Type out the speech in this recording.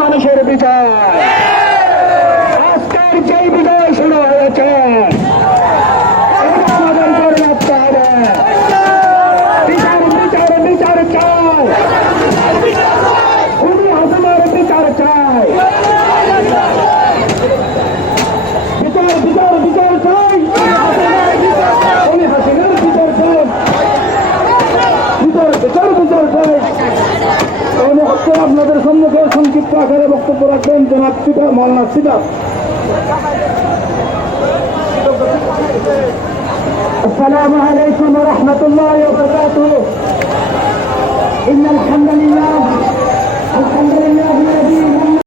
মানুষের বিজয়। আজকের যেই বিজয় শুরু হয়েছে সমাধান করে রাখতে হবে। বিচার বিচার বিচার চাই, খুবই হাসিনার বিচার চাই, বিচার বিচার বিচার চাই, খুবই হাসিনার বিচার চাই, বিচার বিচার বিচার চাই। এই মুহূর্তে আপনাদের সম্মুখে সংক্ষিপ্ত আকারে বক্তব্য রাখবেন জনাব স্পিকার মৌলানা স্পিকার। আসসালামু আলাইকুম ওয়া রাহমাতুল্লাহি ওয়া বারাকাতুহু। ইন্নাল হামদুলিল্লাহ